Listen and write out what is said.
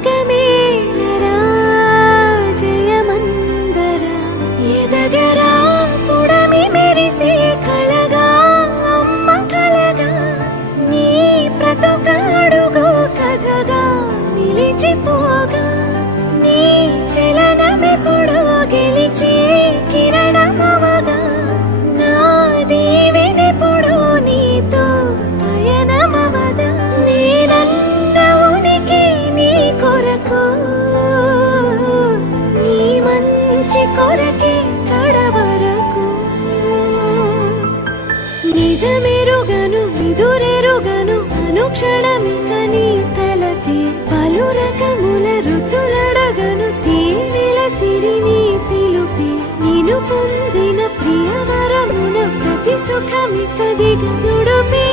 జగమేలరా జయమందరా ఎదగరా పుడమి మెరిసే కళగా అమ్మ కలగా నీ ప్రతొకడుగో కథగా నిలిచిపోగా నీ చలనమెప్పుడో గెలిచే కిరణమవగా నా దీవెనెప్పుడో నీతో పయనమవదా నేనన్న ఉనికి నీ కొరకు నీ మంచి కొరకే కడవరకు నిజమెరుగను ఎదురెరుగను అనుక్షణమిక నీ తలపి పలు రకముల రుచులడగను తేనెల సిరి నీ పిలుపి నిను పొందిన ప్రియవరమున ప్రతి సుఖమిక దిగదుడుపే